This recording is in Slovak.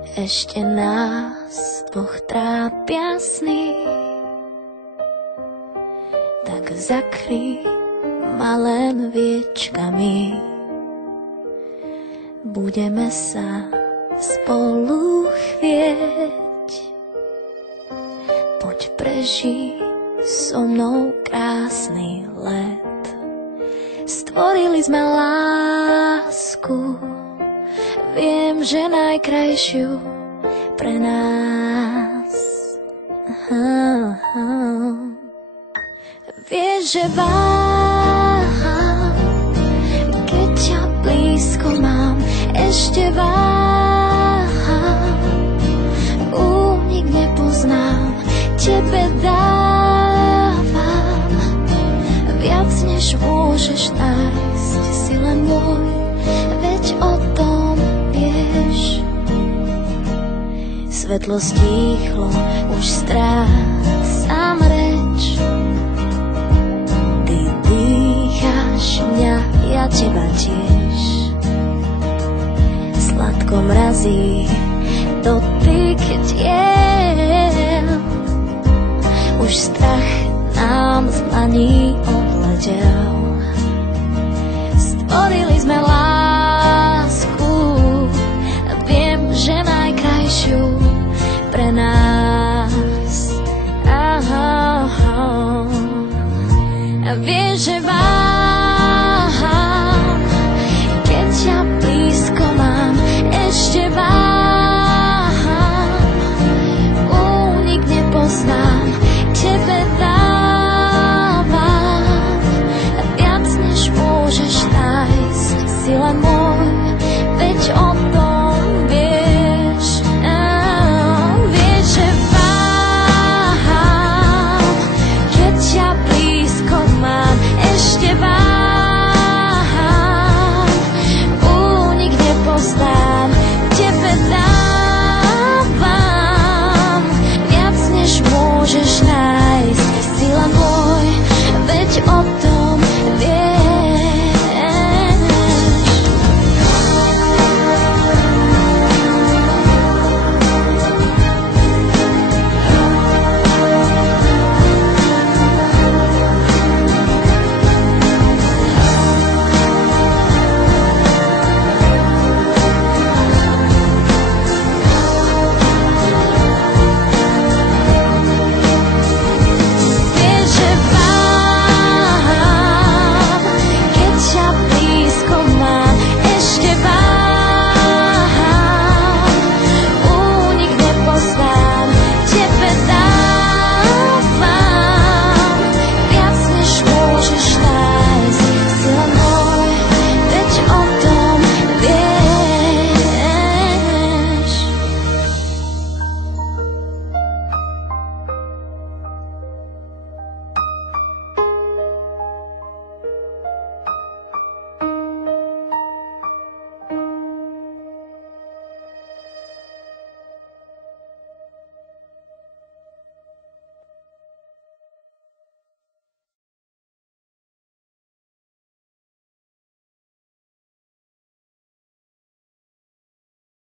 Ešte nás dvoch trápia sny, tak zakry ma len viečkami. Budeme sa spolu chvieť, poď prežij so mnou krásny let. Stvorili sme lásku, viem, že najkrajšiu pre nás. Vieš, že váham, keď ťa blízko mám, ešte váham, únik nepoznám, tebe dávam viac, než môžeš nájsť, si len môj, veď o tom vieš. Svetlo stíchlo, už strácam reč, ty dýcháš mňa, ja teba tiež. Sladko mrazí dotyk tiel, už strach nám z dlaní odletel. Stvorili sme lásku, viem, že najkrajšiu pre nás. A vieš, že